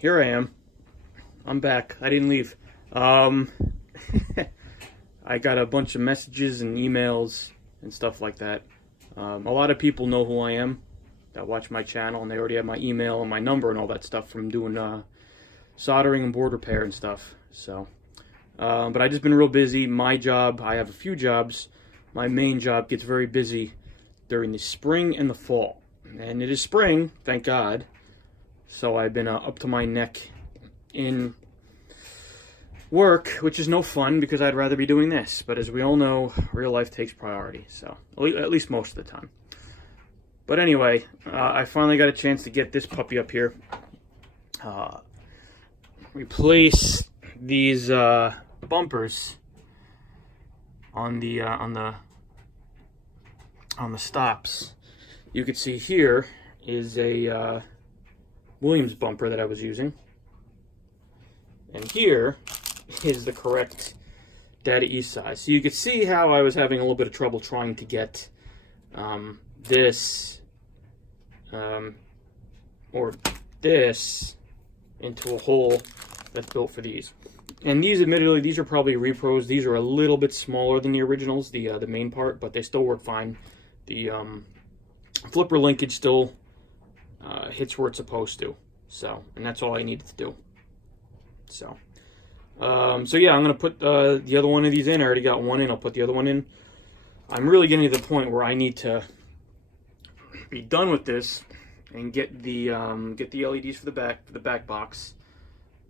Here I am. I'm back. I didn't leave. Um, I got a bunch of messages and emails and stuff like that. A lot of people know who I am that watch my channel, and they already have my email and my number and all that stuff from doing soldering and board repair and stuff. So, but I just been real busy. My job, I have a few jobs. My main job gets very busy during the spring and the fall, and it is spring, thank God. So I've been up to my neck in work, which is no fun because I'd rather be doing this. But as we all know, real life takes priority. So at least most of the time. But anyway, I finally got a chance to get this puppy up here. Replace these bumpers on the stops. You can see here is a Williams bumper that I was using, and here is the correct Data East size. So you can see how I was having a little bit of trouble trying to get this or this into a hole that's built for these. And these, admittedly, these are probably repros. These are a little bit smaller than the originals, the main part, but they still work fine. The flipper linkage still hits where it's supposed to. So, and that's all I needed to do. So, yeah, I'm gonna put the other one of these in. I already got one in. I'll put the other one in. I'm really getting to the point where I need to be done with this and get the LEDs for the back box,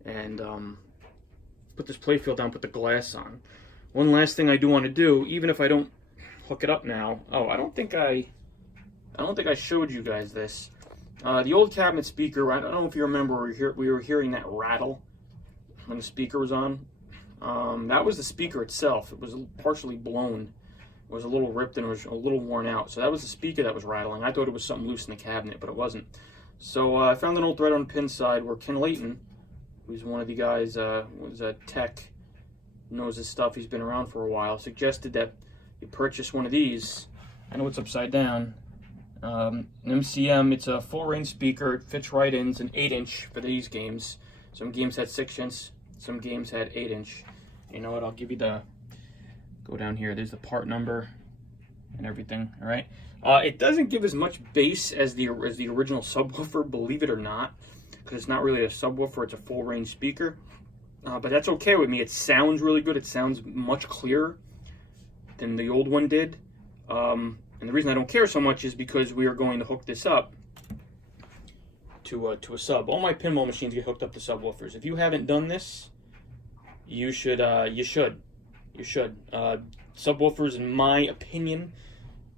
and put this playfield down, put the glass on. One last thing I do want to do, even if I don't hook it up now. Oh, I don't think I showed you guys this. The old cabinet speaker, I don't know if you remember, we were hearing that rattle when the speaker was on. That was the speaker itself. It was partially blown. It was a little ripped and it was a little worn out. So that was the speaker that was rattling. I thought it was something loose in the cabinet, but it wasn't. So I found an old thread on the pin side where Ken Layton, who's one of the guys, was a tech, knows his stuff, he's been around for a while, suggested that you purchase one of these. I know it's upside down. An MCM, it's a full range speaker, it fits right in. It's an 8-inch for these games. Some games had 6-inch, some games had 8-inch. You know what, I'll give you the, go down here, there's the part number and everything, all right? It doesn't give as much bass as the original subwoofer, believe it or not, because it's not really a subwoofer, it's a full range speaker. But that's okay with me. It sounds really good. It sounds much clearer than the old one did. And the reason I don't care so much is because we are going to hook this up to a sub. All my pinball machines get hooked up to subwoofers. If you haven't done this, you should. Subwoofers, in my opinion,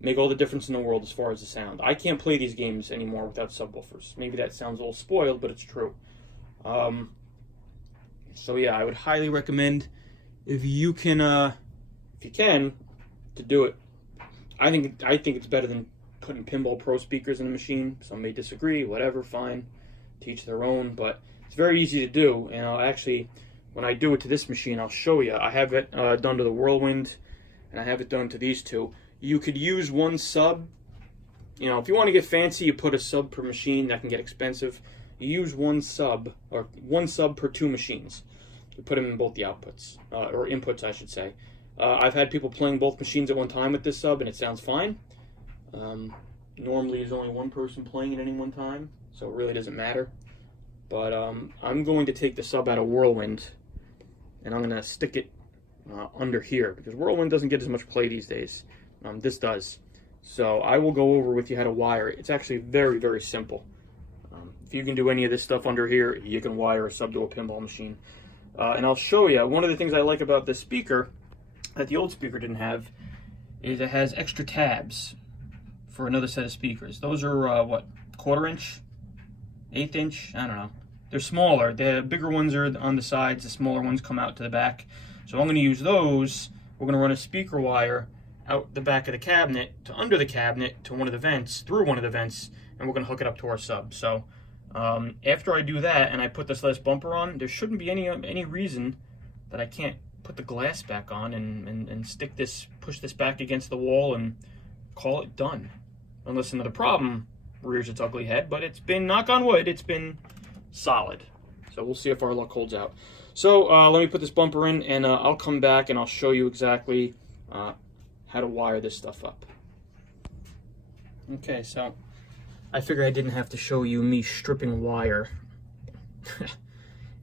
make all the difference in the world as far as the sound. I can't play these games anymore without subwoofers. Maybe that sounds a little spoiled, but it's true. So yeah, I would highly recommend, if you can, to do it. I think it's better than putting Pinball Pro speakers in a machine. Some may disagree, whatever, fine, teach their own, but it's very easy to do. And I'll actually, when I do it to this machine, I'll show you. I have it done to the Whirlwind, and I have it done to these two. You could use one sub. You know, if you want to get fancy, you put a sub per machine. That can get expensive. You use one sub, or one sub per 2 machines. You put them in both the outputs, or inputs, I should say. I've had people playing both machines at one time with this sub, and it sounds fine. Normally, there's only one person playing at any one time, so it really doesn't matter. But I'm going to take the sub out of Whirlwind, and I'm going to stick it under here, because Whirlwind doesn't get as much play these days. This does. So I will go over with you how to wire it. It's actually very, very simple. If you can do any of this stuff under here, you can wire a sub to a pinball machine. And I'll show you. One of the things I like about this speaker that the old speaker didn't have is it has extra tabs for another set of speakers. Those are, what, 1/4 inch? 1/8 inch? I don't know. They're smaller. The bigger ones are on the sides. The smaller ones come out to the back. So I'm going to use those. We're going to run a speaker wire out the back of the cabinet to under the cabinet to one of the vents, through one of the vents, and we're going to hook it up to our sub. So after I do that and I put this last bumper on, there shouldn't be any reason that I can't put the glass back on and stick this, push this back against the wall and call it done. Unless another problem rears its ugly head, but it's been, knock on wood, it's been solid. So we'll see if our luck holds out. So let me put this bumper in, and I'll come back and I'll show you exactly how to wire this stuff up. Okay, so I figured I didn't have to show you me stripping wire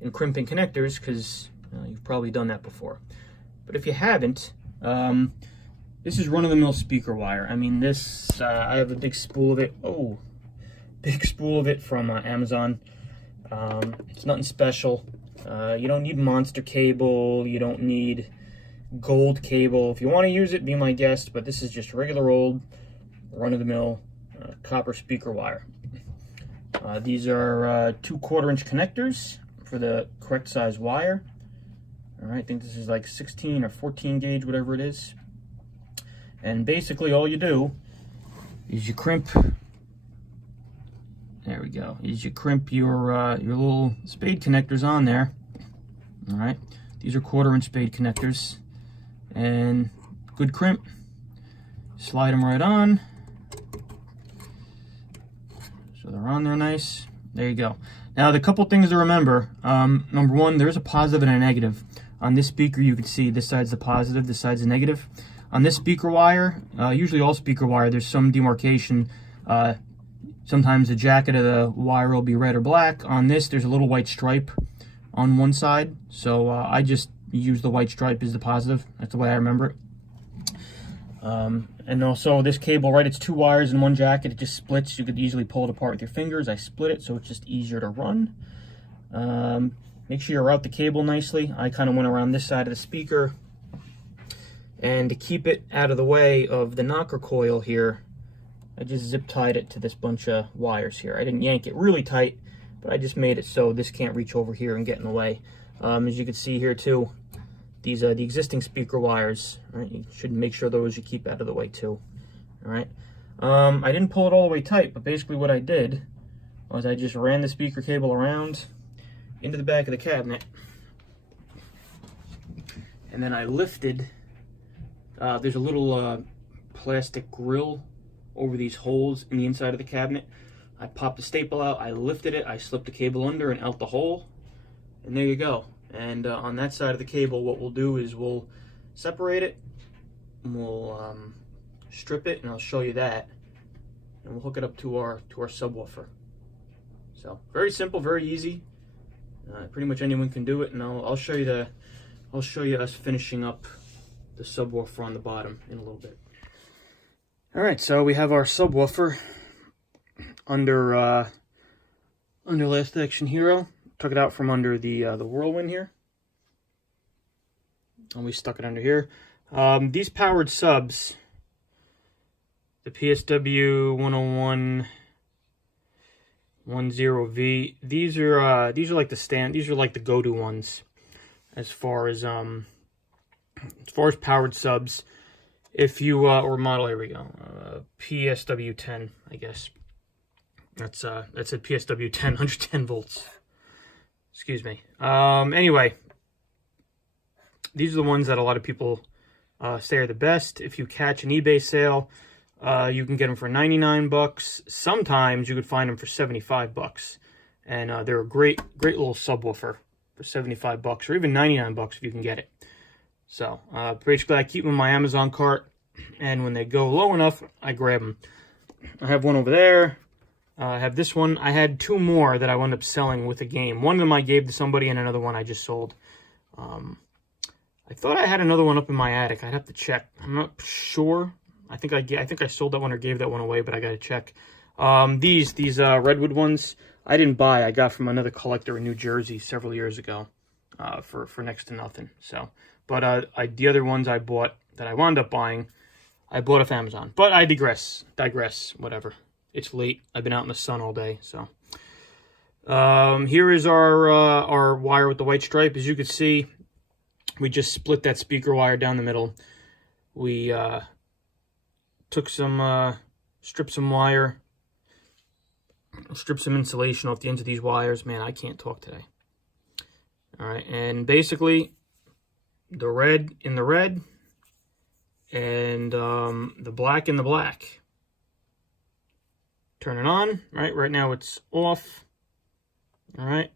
and crimping connectors, because you've probably done that before. But if you haven't, this is run-of-the-mill speaker wire. I mean, this, I have a big spool of it. Oh, big spool of it from Amazon. It's nothing special. You don't need monster cable. You don't need gold cable. If you want to use it, be my guest, but this is just regular old run-of-the-mill copper speaker wire. These are 2 1/4-inch connectors for the correct size wire. All right, I think this is like 16 or 14 gauge, whatever it is. And basically all you do is you crimp. There we go. Is you crimp your little spade connectors on there. All right, these are 1/4-inch spade connectors, and good crimp. Slide them right on. So they're on there nice. There you go. Now, the couple things to remember. Number one, there's a positive and a negative. On this speaker, you can see this side's the positive, this side's the negative. On this speaker wire, usually all speaker wire, there's some demarcation. Sometimes the jacket of the wire will be red or black. On this, there's a little white stripe on one side. So I just use the white stripe as the positive. That's the way I remember it. And also this cable, right, it's 2 wires in one jacket. It just splits. You could easily pull it apart with your fingers. I split it so it's just easier to run. Make sure you route the cable nicely. I kind of went around this side of the speaker. And to keep it out of the way of the knocker coil here, I just zip tied it to this bunch of wires here. I didn't yank it really tight, but I just made it so this can't reach over here and get in the way. As you can see here too, these are the existing speaker wires. Right? You should make sure those you keep out of the way too. All right. I didn't pull it all the way tight, but basically what I did was I just ran the speaker cable around into the back of the cabinet, and then I lifted. There's a little plastic grill over these holes in the inside of the cabinet. I popped the staple out, I lifted it, I slipped the cable under and out the hole, and there you go. And on that side of the cable, what we'll do is we'll separate it, and we'll strip it, and I'll show you that, and we'll hook it up to our subwoofer. So very simple, very easy. Pretty much anyone can do it, and I'll show you us finishing up the subwoofer on the bottom in a little bit. All right, so we have our subwoofer under Last Action Hero. Took it out from under the Whirlwind here, and we stuck it under here. These powered subs, the PSW 10110V, these are like these are like the go-to ones as far as powered subs. If you or model, here we go, PSW 10, I guess. That's a PSW 10, 110 volts. Excuse me. Anyway, these are the ones that a lot of people say are the best. If you catch an eBay sale, you can get them for 99 bucks. Sometimes you could find them for 75 bucks. And they're a great little subwoofer for 75 bucks, or even 99 bucks if you can get it. So basically I keep them in my Amazon cart, and when they go low enough, I grab them. I have one over there. I have this one. I had 2 more that I wound up selling with a game. One of them I gave to somebody, and another one I just sold. I thought I had another one up in my attic. I'd have to check. I'm not sure. I think I sold that one or gave that one away, but I gotta check. These redwood ones I didn't buy. I got from another collector in New Jersey several years ago for next to nothing. So, but the other ones I bought that I wound up buying, I bought off Amazon. But I digress. Whatever. It's late. I've been out in the sun all day. So here is our wire with the white stripe. As you can see, we just split that speaker wire down the middle. We took some, stripped some wire, stripped some insulation off the ends of these wires. Man, I can't talk today. All right, and basically, the red in the red, and the black in the black. Turn it on. Right now it's off. All right,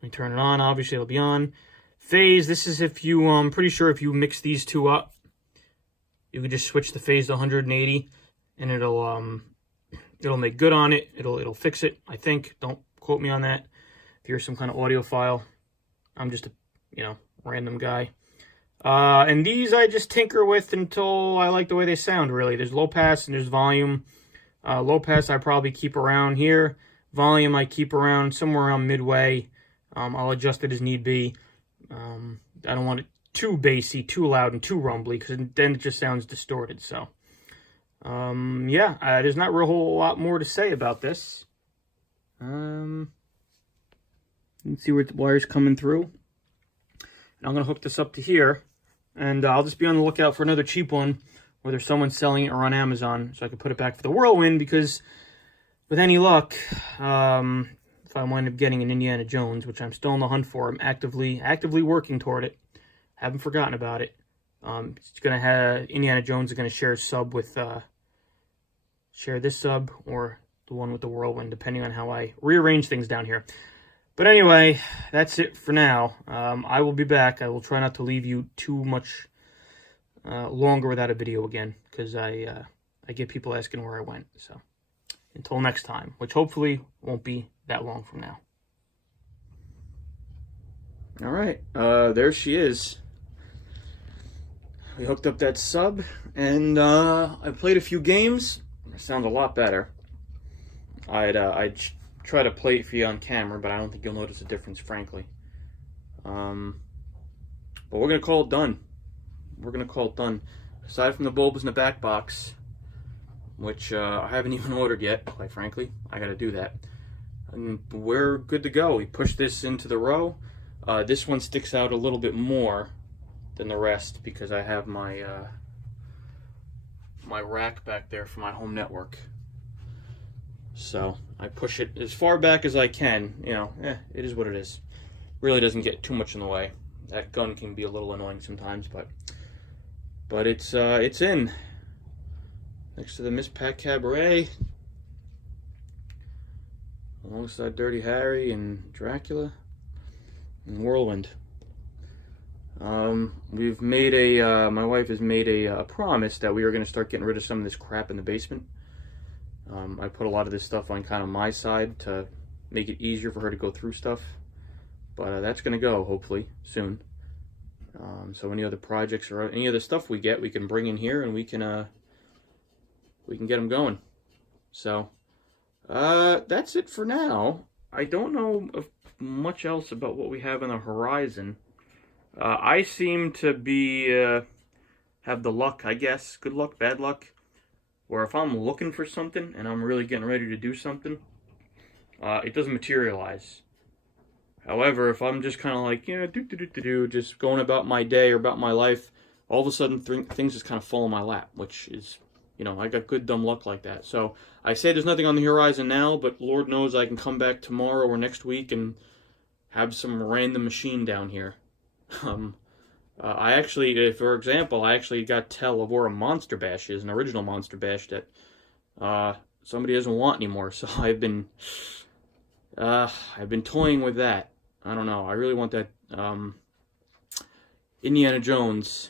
let me turn it on, obviously it'll be on. Phase, this is if you, I'm pretty sure if you mix these two up, you can just switch the phase to 180 and it'll make good on it. It'll fix it, I think. Don't quote me on that. If you're some kind of audiophile, I'm just a, random guy. And these I just tinker with until I like the way they sound, really. There's low pass and there's volume. Low pass I probably keep around here. Volume I keep around somewhere around midway. I'll adjust it as need be. I don't want it too bassy, too loud, and too rumbly, because then it just sounds distorted. So, yeah, there's not a whole lot more to say about this. You can see where the wire's coming through. And I'm going to hook this up to here. And I'll just be on the lookout for another cheap one, whether someone's selling it or on Amazon, so I can put it back for the Whirlwind, because with any luck, if I wind up getting an Indiana Jones, which I'm still on the hunt for, I'm actively working toward it. Haven't forgotten about it. It's gonna have Indiana Jones is gonna share a sub with share this sub or the one with the Whirlwind, depending on how I rearrange things down here. But anyway, that's it for now. I will be back. I will try not to leave you too much longer without a video again, because I get people asking where I went. So until next time, which hopefully won't be that long from now. All right, there she is. We hooked up that sub, and I played a few games. It sounds a lot better. I'd try to play it for you on camera, but I don't think you'll notice a difference, frankly. But we're gonna call it done. We're gonna call it done. Aside from the bulbs in the back box, which I haven't even ordered yet, quite frankly. I gotta do that. And we're good to go. We push this into the row. This one sticks out a little bit more than the rest because I have my my rack back there for my home network. So I push it as far back as I can. It is what it is. Really doesn't get too much in the way. That gun can be a little annoying sometimes, but it's in next to the Miss Pat Cabaret, alongside Dirty Harry and Dracula and Whirlwind. We've made my wife has made a promise that we are going to start getting rid of some of this crap in the basement. I put a lot of this stuff on kind of my side to make it easier for her to go through stuff, but that's going to go hopefully soon. So any other projects or any other stuff we get, we can bring in here and we can get them going. So that's it for now. I don't know of much else about what we have on the horizon. I seem to be have the luck, I guess, good luck, bad luck, where if I'm looking for something and I'm really getting ready to do something, it doesn't materialize. However, if I'm just kind of like, just going about my day or about my life, all of a sudden things just kind of fall in my lap, which is, I got good dumb luck like that. So I say there's nothing on the horizon now, but Lord knows I can come back tomorrow or next week and have some random machine down here. I actually, for example, I actually got tell of where a Monster Bash is, an original Monster Bash that somebody doesn't want anymore. So I've been toying with that. I don't know. I really want that Indiana Jones,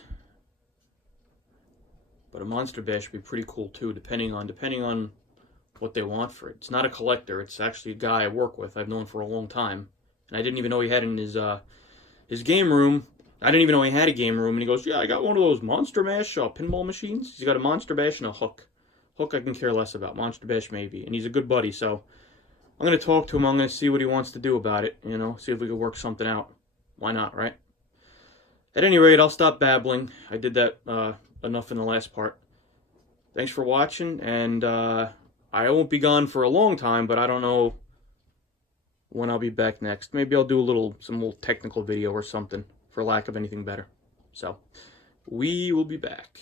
but a Monster Bash would be pretty cool too, depending on what they want for it. It's not a collector. It's actually a guy I work with. I've known for a long time, and I didn't even know he had in his game room. I didn't even know he had a game room, and he goes, "Yeah, I got one of those Monster Bash pinball machines." He's got a Monster Bash and a Hook. Hook I can care less about. Monster Bash maybe, and he's a good buddy, so I'm going to talk to him. I'm going to see what he wants to do about it, see if we can work something out. Why not, right? At any rate, I'll stop babbling. I did that enough in the last part. Thanks for watching, and I won't be gone for a long time, but I don't know when I'll be back next. Maybe I'll do some little technical video or something, for lack of anything better. So, we will be back.